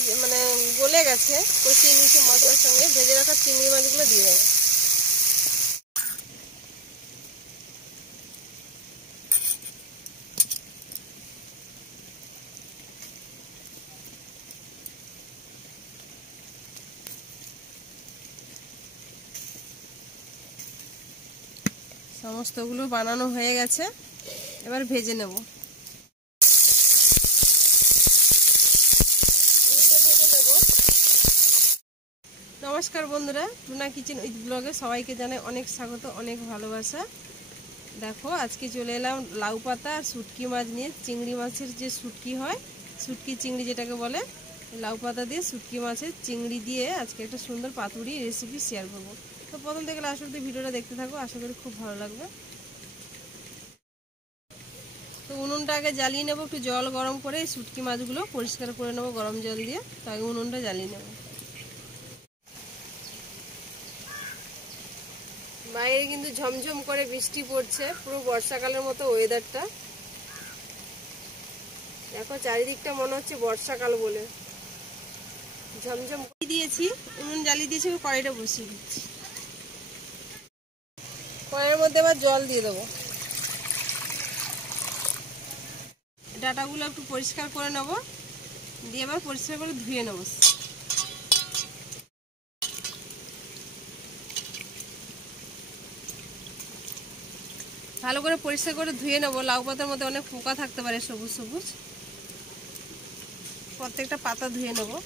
ভেজে মানে গলে গেছে, কষিয়ে নিয়েছি মশলার সঙ্গে। ভেজে রাখা চিংড়ি মাছগুলো দিয়ে দেবো। সমস্তগুলো বানানো হয়ে গেছে, এবার ভেজে নেব। নমস্কার বন্ধুরা, টুনা কিচেন উইথ ব্লগে সবাইকে জানাই অনেক স্বাগত, অনেক ভালোবাসা। দেখো আজকে চলে এলাম লাউ পাতা আর শুটকি মাছ নিয়ে। চিংড়ি মাছের যে শুটকি হয়, শুটকি চিংড়ি যেটাকে বলে, লাউ পাতা দিয়ে শুটকি মাছের চিংড়ি দিয়ে আজকে একটা সুন্দর পাতুরি রেসিপি শেয়ার করবো। তো প্রথম থেকে লাস্ট অবধি ভিডিওটা দেখতে থাকো, আশা করি খুব ভালো লাগবে। তো উনুনটা আগে জ্বালিয়ে নেবো, একটু জল গরম করে শুটকি মাছগুলো পরিষ্কার করে নেবো গরম জল দিয়ে। তাই উনুনটা জ্বালিয়ে নেবো। বাইরে কিন্তু ঝমঝম করে বৃষ্টি পড়ছে, পুরো বর্ষাকালের মতো ওয়েদারটা। দেখো চারিদিকটা মনে হচ্ছে বর্ষাকাল বলে ঝমঝম দিয়েছি। উনুন জ্বালিয়ে দিয়েছি, কড়াইটা বসিয়ে দিচ্ছি। কড়াইয়ের মধ্যে এবার জল দিয়ে দেবো। ডাটাগুলো একটু পরিষ্কার করে নেবো, দিয়ে এবার পরিষ্কার করে ধুয়ে নেবো। ভালো করে পরিষ্কার করে ধুয়ে নেবো। লাউ পাতার মধ্যে অনেক পোকা থাকতে পারে, সবুজ সবুজ। প্রত্যেকটা পাতা ধুয়ে নেবো।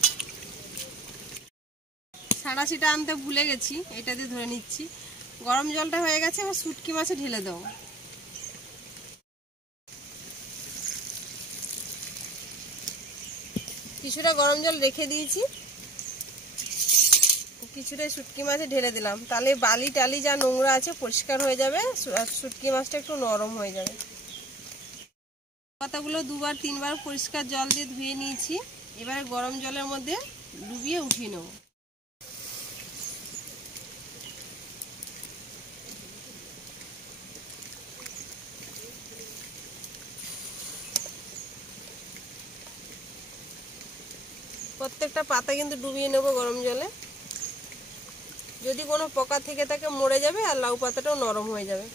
সাঁড়াশিটা আনতে ভুলে গেছি, এটা দিয়ে ধরে নিচ্ছি। গরম জলটা হয়ে গেছে, এবার শুটকি মাছে ঢেলে দেবো। কিছুটা গরম জল রেখে দিয়েছি, কিছুটা শুটকি মাছে ঢেলে দিলাম। তাহলে বালি টালি যা নোংরা আছে পরিষ্কার হয়ে যাবে, আর শুটকি মাছটা একটু নরম হয়ে যাবে। পাতাগুলো দুবার তিনবার পরিষ্কার জল দিয়ে ধুয়ে নিয়েছি। এবারে গরম জলের মধ্যে ডুবিয়ে উঠিয়ে নেব। প্রত্যেকটা পাতা কিন্তু ডুবিয়ে নেব গরম জলে। যদি কোনো পোকা থেকে থাকে মরে যাবে, আর লাউ পাতাটাও নরম হয়ে যাবে।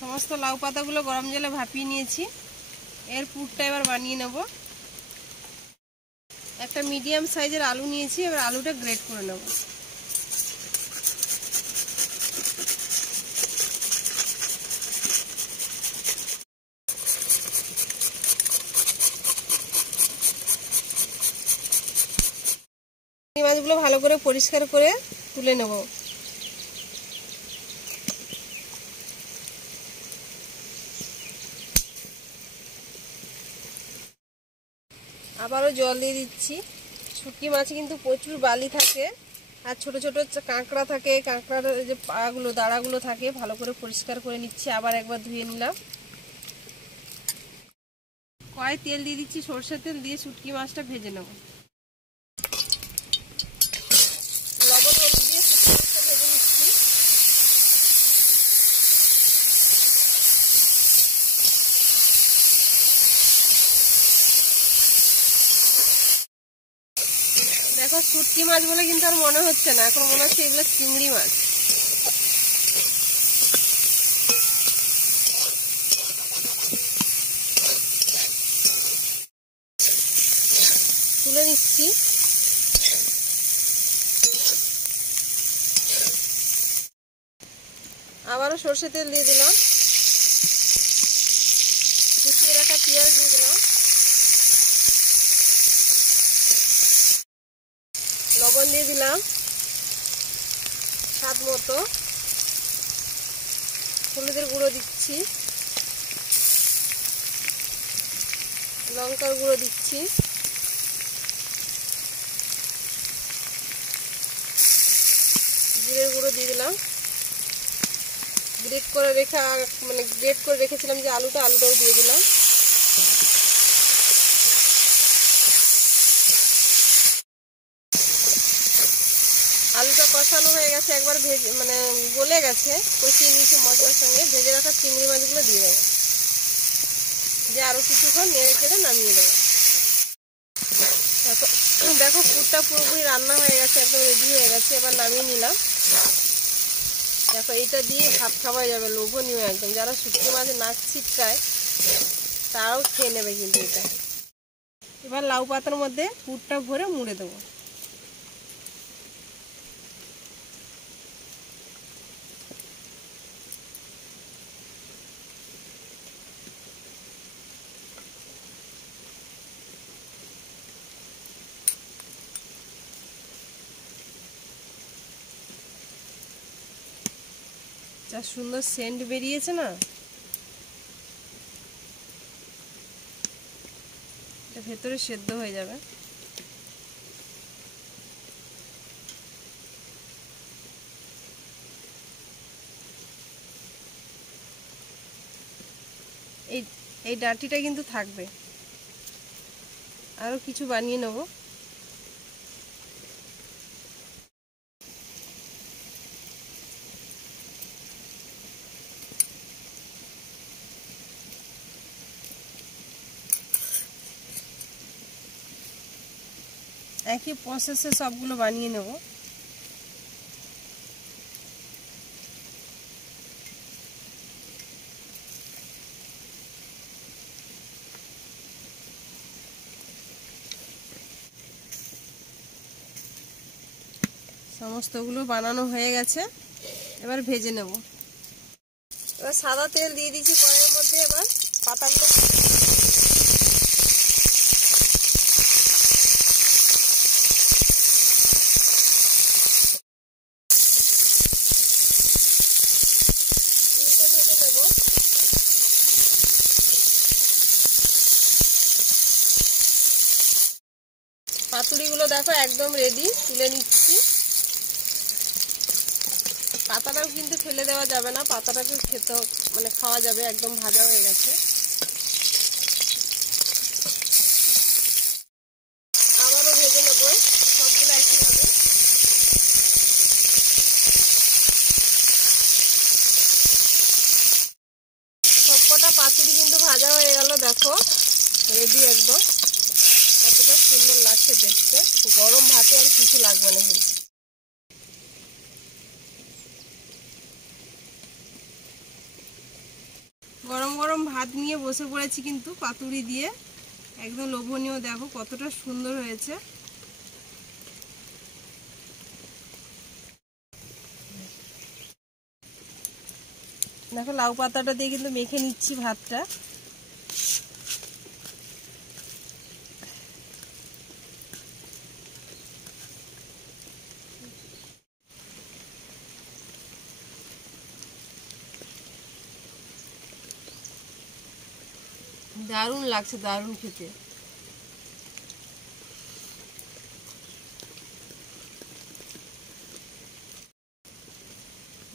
সমস্ত লাউ পাতাগুলো গরম জলে ভাপিয়ে নিয়েছি। এর পুরটা এবার বানিয়ে নেব। একটা মিডিয়াম সাইজের আলু নিয়েছি, এবার আলুটা গ্রেট করে নেব। এই মাছগুলো ভালো করে পরিষ্কার করে তুলে নেব। আবারও জল দিয়ে দিচ্ছি। শুটকি মাছে কিন্তু প্রচুর বালি থাকে, আর ছোট ছোট কাঁকড়া থাকে। কাঁকড়ার যে পাগুলো দাঁড়াগুলো থাকে, ভালো করে পরিষ্কার করে নিচ্ছি। আবার একবার ধুয়ে নিলাম। কড়াই তেল দিয়ে দিচ্ছি, সরষের তেল দিয়ে শুটকি মাছটা ভেজে নেব। লবণ হলুদ দিয়ে শুটকি মাছটা ভেজে নিচ্ছি। দেখো শুটকি মাছ বলে কিন্তু আর মনে হচ্ছে না, এখন মনে হচ্ছে এগুলো চিংড়ি মাছ। তুলে নিচ্ছি। আবারও সরষের তেল দিয়ে দিলাম। কুচিয়ে রাখা পেঁয়াজ দিয়ে দিলাম। লবণ দিয়ে দিলাম স্বাদ মতো। হলুদের গুঁড়ো দিচ্ছি, লঙ্কার গুঁড়ো দিচ্ছি, জিরের গুঁড়ো দিয়ে দিলাম। গ্রেট করে রেখেছিলাম যে আলুটাও দিয়ে দিলাম। আলুটা কষানো হয়ে গেছে, একবার গলে গেছে, কষিয়ে নিয়েছি মশলার সঙ্গে। ভেজে ভেজে রাখা চিংড়ি মাছগুলো দিয়ে দেবো, দিয়ে আরও কিছুক্ষণ নেড়ে চেড়ে নামিয়ে দেবো। দেখো পুরটা পুরোপুরি রান্না হয়ে গেছে, একদম রেডি হয়ে গেছে। এবার নামিয়ে নিলাম। দেখো এইটা দিয়ে ভাত খাওয়া যাবে, লোভনীয় একদম। যারা শুটকি মাছ নাক ছিটকায় তারাও খেয়ে নেবে কিন্তু এটা। এবার লাউ পাতার মধ্যে পুরটা ভরে মুড়ে দেবো। যা সুন্দর সেন্ট বেরিয়েছে না, এটা ভেতরে সেদ্ধ হয়ে যাবে। এই ডাঁটিটা কিন্তু থাকবে, আরো কিছু বানিয়ে নেব। একই প্রসেসে সবগুলো বানিয়ে নেব। সমস্তগুলো বানানো হয়ে গেছে, এবার ভেজে নেব। এবার সাদা তেল দিয়ে দিচ্ছি কড়াইয়ের মধ্যে। এবার পাতাগুলো পাতুড়িগুলো দেখো একদম রেডি, তুলে নিচ্ছি। পাতাটাও কিন্তু ফেলে দেওয়া যাবে না, পাতাটাকে খেতে মানে খাওয়া যাবে, একদম ভাজা হয়ে গেছে। আবারও ভেজে নেব সবগুলো একইভাবে। সবকটা পাতুড়ি কিন্তু ভাজা হয়ে গেল, দেখো রেডি একদম। কতটা সুন্দর লাগছে দেখতে, গরম ভাতে আর কিছু লাগবে না কিন্তু। গরম গরম ভাত নিয়ে বসে পড়েছি কিন্তু পাতুড়ি দিয়ে, একদম লোভনীয়। দেখো কতটা সুন্দর হয়েছে। দেখো লাউ পাতাটা দিয়ে কিন্তু মেখে নিচ্ছি ভাতটা। দারুণ লাগছে, দারুণ খেতে।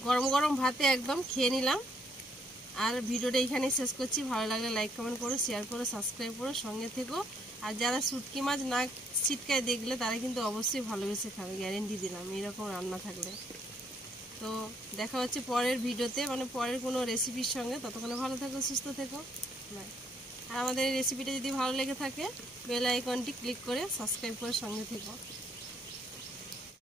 গরম গরম ভাতে একদম খেয়ে নিলাম। আর ভিডিওটা এখানে শেষ করছি। ভালো লাগলে লাইক কমেন্ট করো, শেয়ার করো, সাবস্ক্রাইব করো, সঙ্গে থেকো। আর যারা শুটকি মাছ না ছিটকায় দেখলে তারা কিন্তু অবশ্যই ভালোবেসে খাবে, গ্যারেন্টি দিলাম এরকম রান্না থাকলে। তো দেখা হচ্ছে পরের ভিডিওতে, মানে পরের কোনো রেসিপির সঙ্গে। ততক্ষণে ভালো থেকো, সুস্থ থেকো, বাই। আর আমাদের এই রেসিপিটা যদি ভালো লেগে থাকে বেল আইকনটি ক্লিক করে সাবস্ক্রাইব করে সঙ্গে থেকো।